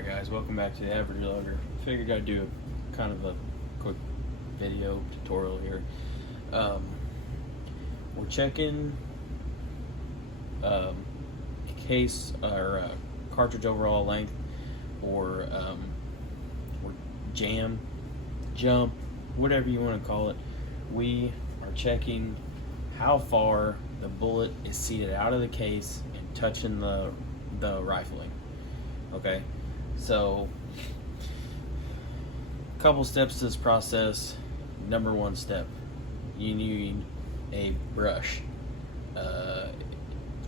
Alright guys, welcome back to the Average Logger. Figured I'd do kind of a quick video tutorial here. We're checking case or cartridge overall length, or jump, whatever you want to call it. We are checking how far the bullet is seated out of the case and touching the rifling. Okay, so a couple steps to this process. Number one step, you need a brush.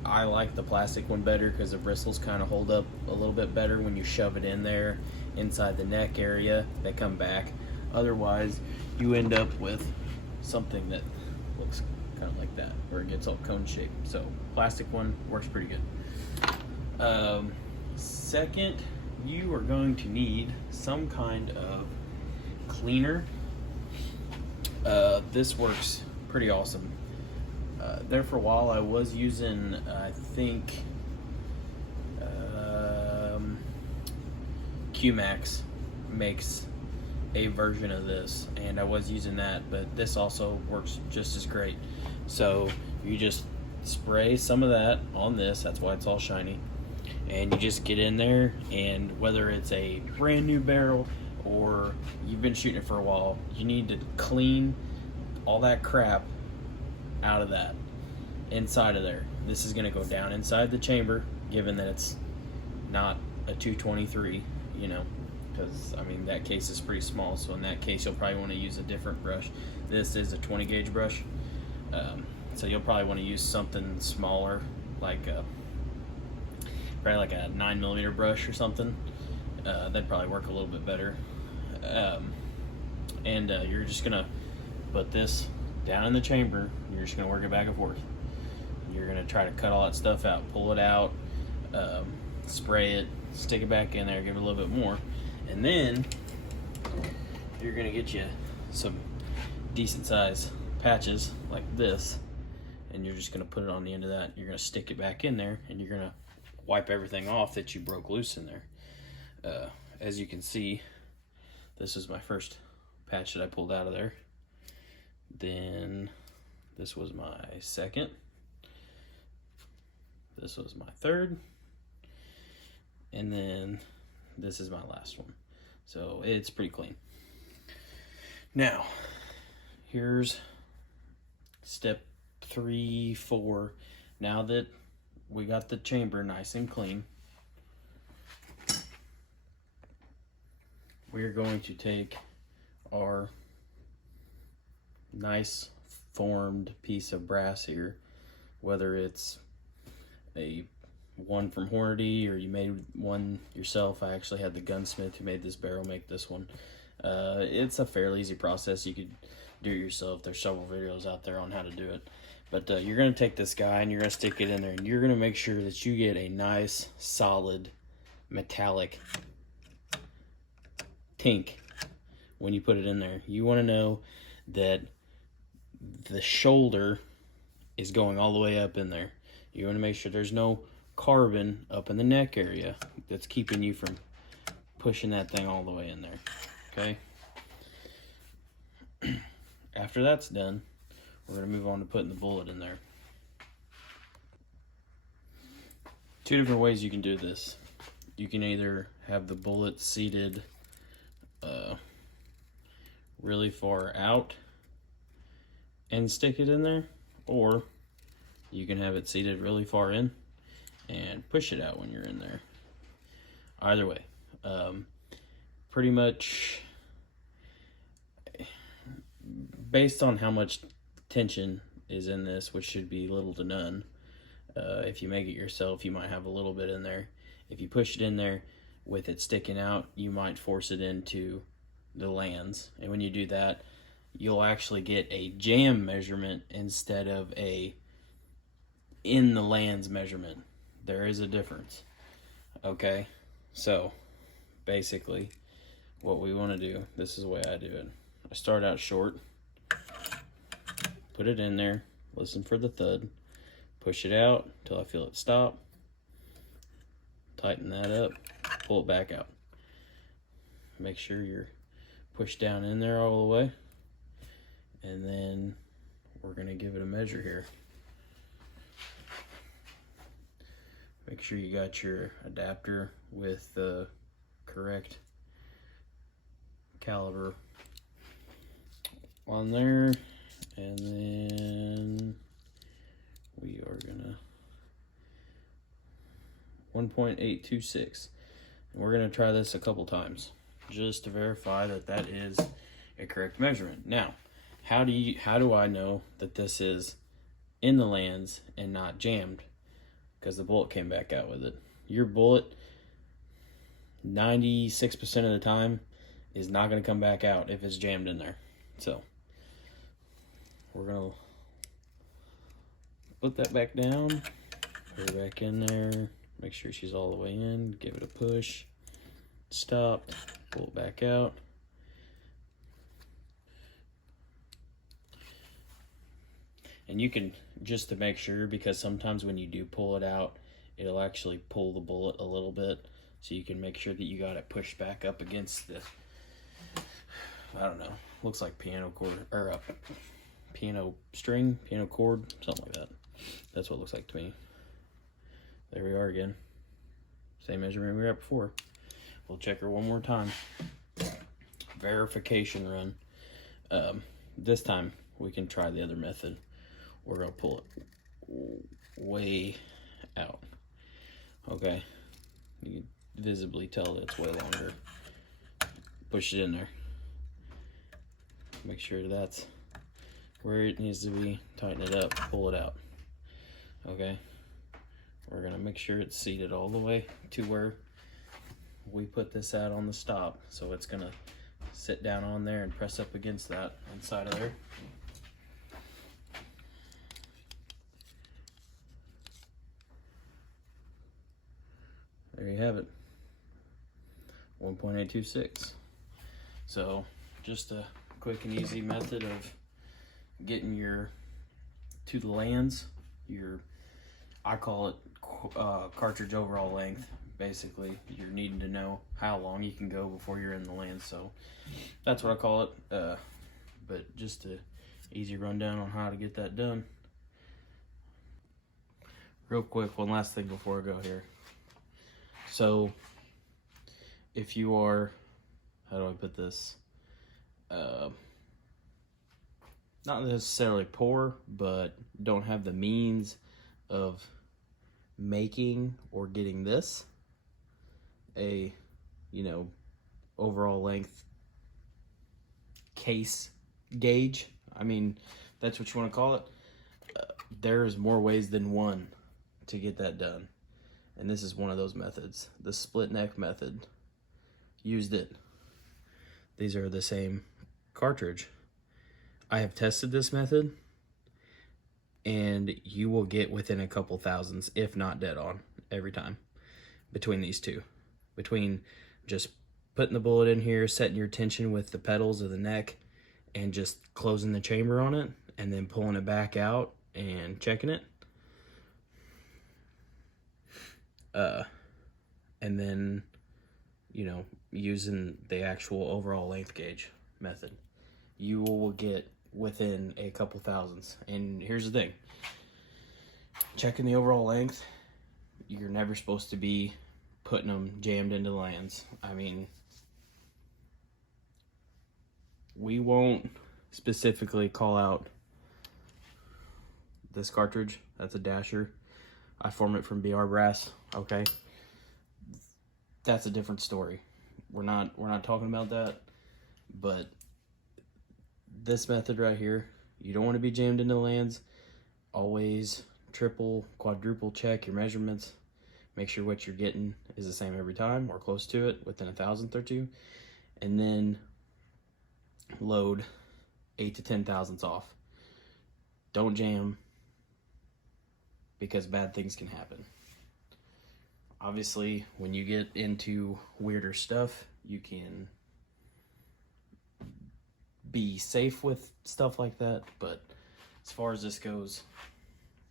I like the plastic one better because the bristles kind of hold up a little bit better when you shove it in there inside the neck area. They come back. Otherwise, you end up with something that looks kind of like that, where it gets all cone shaped. So plastic one works pretty good. Second, you are going to need some kind of cleaner. This works pretty awesome. There for a while I was using, I think, Q-Max makes a version of this, and I was using that, but this also works just as great. So you just spray some of that on this, that's why it's all shiny, and you just get in there, and whether it's a brand new barrel or you've been shooting it for a while, you need to clean all that crap out of that inside of there. This is going to go down inside the chamber, given that it's not a 223, you know, because I mean that case is pretty small, so in that case you'll probably want to use a different brush. This is a 20 gauge brush, so you'll probably want to use something smaller, like probably like a 9mm brush or something. That'd probably work a little bit better. You're just gonna put this down in the chamber. You're just gonna work it back and forth. You're gonna try to cut all that stuff out, pull it out, spray it, stick it back in there, give it a little bit more, and then you're gonna get you some decent size patches like this, and you're just gonna put it on the end of that. You're gonna stick it back in there, and you're gonna wipe everything off that you broke loose in there. As you can see, this is my first patch that I pulled out of there. Then this was my second. This was my third. And then this is my last one. So it's pretty clean. Now, here's step 3, 4. Now that we got the chamber nice and clean, we're going to take our nice formed piece of brass here, whether it's a one from Hornady or you made one yourself. I actually had the gunsmith who made this barrel make this one. It's a fairly easy process. You could do it yourself. There's several videos out there on how to do it. But you're going to take this guy and you're going to stick it in there, and you're going to make sure that you get a nice solid metallic tink when you put it in there. You want to know that the shoulder is going all the way up in there. You want to make sure there's no carbon up in the neck area that's keeping you from pushing that thing all the way in there. Okay? After that's done, we're going to move on to putting the bullet in there. Two different ways you can do this. You can either have the bullet seated really far out and stick it in there, or you can have it seated really far in and push it out when you're in there. Either way, pretty much based on how much tension is in this, which should be little to none. If you make it yourself, you might have a little bit in there. If you push it in there with it sticking out, you might force it into the lands, and when you do that, you'll actually get a jam measurement instead of a in the lands measurement. There is a difference. Okay, so basically what we want to do, this is the way I do it. I start out short, put it in there, listen for the thud, push it out until I feel it stop, tighten that up, pull it back out. make sure you're pushed down in there all the way. And then we're gonna give it a measure here. Make sure you got your adapter with the correct caliber on there, and then we are gonna 1.826, and we're gonna try this a couple times just to verify that that is a correct measurement. Now, how do I know that this is in the lands and not jammed? Because the bullet came back out with it. Your bullet 96% of the time is not going to come back out if it's jammed in there. So we're going to put that back down, put her back in there, make sure she's all the way in, give it a push, stop, pull it back out. And you can, just to make sure, because sometimes when you do pull it out, it'll actually pull the bullet a little bit. So you can make sure that you got it pushed back up against the, I don't know, looks like piano cord, or piano string, piano cord, something like that. That's what it looks like to me. There we are again. Same measurement we were at before. We'll check her one more time. Verification run. This time we can try the other method. We're gonna pull it way out. Okay, you can visibly tell that it's way longer. Push it in there. Make sure that's where it needs to be. Tighten it up, pull it out. Okay, we're gonna make sure it's seated all the way to where we put this out on the stop. So it's gonna sit down on there and press up against that inside of there. There you have it, 1.826. So just a quick and easy method of getting your to the lands, I call it cartridge overall length. Basically, you're needing to know how long you can go before you're in the lands. So that's what I call it. But just a easy rundown on how to get that done. Real quick, one last thing before I go here. So if you are, how do I put this? Not necessarily poor, but don't have the means of making or getting this, a, overall length case gauge. I mean, that's what you want to call it. There's more ways than one to get that done. And this is one of those methods. The split neck method. Used it. These are the same cartridge. I have tested this method, and you will get within a couple thousands, if not dead on, every time between these two. Between just putting the bullet in here, setting your tension with the pedals of the neck, and just closing the chamber on it, and then pulling it back out and checking it. And then, using the actual overall length gauge method, you will get within a couple thousands. And here's the thing, checking the overall length, you're never supposed to be putting them jammed into the lands. I mean, we won't specifically call out this cartridge. That's a dasher. I form it from BR brass. Okay, that's a different story. We're not talking about that. But this method right here, you don't want to be jammed into the lands. Always triple, quadruple check your measurements. Make sure what you're getting is the same every time or close to it, within a thousandth or two. And then load 8 to 10 thousandths off. Don't jam, because bad things can happen. Obviously, when you get into weirder stuff, you can be safe with stuff like that, but as far as this goes,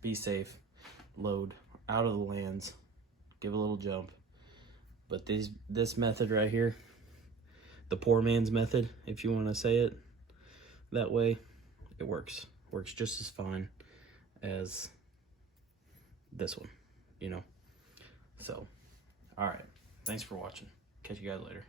be safe, load out of the lands, give a little jump. But this method right here, the poor man's method, if you want to say it that way, it works just as fine as this one, you know. So all right, thanks for watching. Catch you guys later.